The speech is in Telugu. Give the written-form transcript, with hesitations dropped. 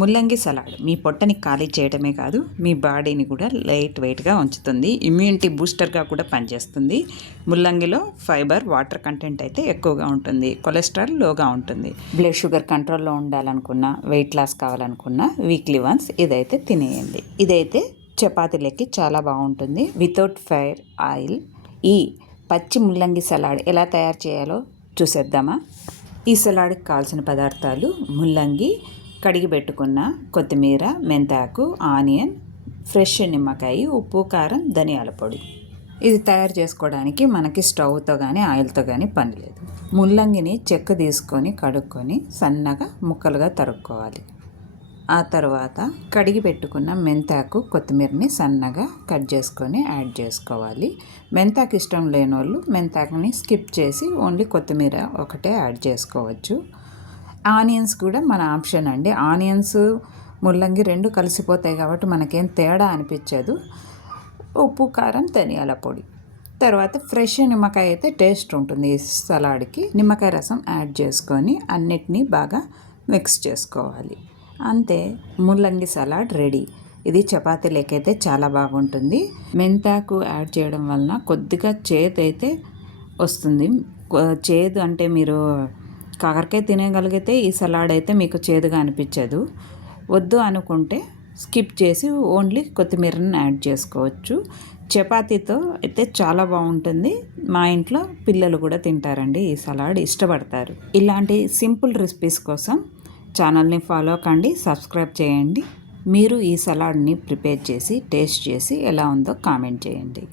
ముల్లంగి సలాడ్ మీ పొట్టని ఖాళీ చేయడమే కాదు, మీ బాడీని కూడా లైట్ వెయిట్గా ఉంచుతుంది. ఇమ్యూనిటీ బూస్టర్గా కూడా పనిచేస్తుంది. ముల్లంగిలో ఫైబర్, వాటర్ కంటెంట్ అయితే ఎక్కువగా ఉంటుంది. కొలెస్ట్రాల్ లోగా ఉంటుంది. బ్లడ్ షుగర్ కంట్రోల్లో ఉండాలనుకున్నా, వెయిట్ లాస్ కావాలనుకున్నా వీక్లీ వన్స్ ఇదైతే తినేయండి. ఇదైతే చపాతీలకి చాలా బాగుంటుంది. Without fire oil. ఈ పచ్చి ముల్లంగి సలాడ్ ఎలా తయారు చేయాలో చూసేద్దామా? ఈ సలాడ్కి కావాల్సిన పదార్థాలు: ముల్లంగి, కడిగి పెట్టుకున్న కొత్తిమీర, మెంతాకు, ఆనియన్, ఫ్రెష్ నిమ్మకాయ, ఉప్పు, కారం, ధనియాల పొడి. ఇది తయారు చేసుకోవడానికి మనకి స్టవ్తో కానీ ఆయిల్తో కానీ పని లేదు. ముల్లంగిని చెక్క తీసుకొని కడుక్కొని సన్నగా ముక్కలుగా తరుక్కోవాలి. ఆ తర్వాత కడిగి పెట్టుకున్న మెంతాకు, కొత్తిమీరని సన్నగా కట్ చేసుకొని యాడ్ చేసుకోవాలి. మెంతాకు ఇష్టం లేని వాళ్ళు మెంతాకుని స్కిప్ చేసి ఓన్లీ కొత్తిమీర ఒకటే యాడ్ చేసుకోవచ్చు. ఆనియన్స్ కూడా మన ఆప్షన్ అండి. ఆనియన్స్, ముల్లంగి రెండు కలిసిపోతాయి కాబట్టి మనకేం తేడా అనిపించదు. ఉప్పు, కారం, ధనియాల పొడి. తర్వాత ఫ్రెష్ నిమ్మకాయ అయితే టేస్ట్ ఉంటుంది. ఈ సలాడ్కి నిమ్మకాయ రసం యాడ్ చేసుకొని అన్నిటినీ బాగా మిక్స్ చేసుకోవాలి. అంతే, ముల్లంగి సలాడ్ రెడీ. ఇది చపాతీలకైతే చాలా బాగుంటుంది. మెంతాకు యాడ్ చేయడం వలన కొద్దిగా చేదు అయితే వస్తుంది. చేదు అంటే మీరు కాకరకాయ తినగలిగితే ఈ సలాడ్ అయితే మీకు చేదుగా అనిపించదు. వద్దు అనుకుంటే స్కిప్ చేసి ఓన్లీ కొత్తిమీరని యాడ్ చేసుకోవచ్చు. చపాతీతో అయితే చాలా బాగుంటుంది. మా ఇంట్లో పిల్లలు కూడా తింటారండి. ఈ సలాడ్ ఇష్టపడతారు. ఇలాంటి సింపుల్ రెసిపీస్ కోసం ఛానల్ని ఫాలో కండి, సబ్స్క్రైబ్ చేయండి. మీరు ఈ సలాడ్ని ప్రిపేర్ చేసి టేస్ట్ చేసి ఎలా ఉందో కామెంట్ చేయండి.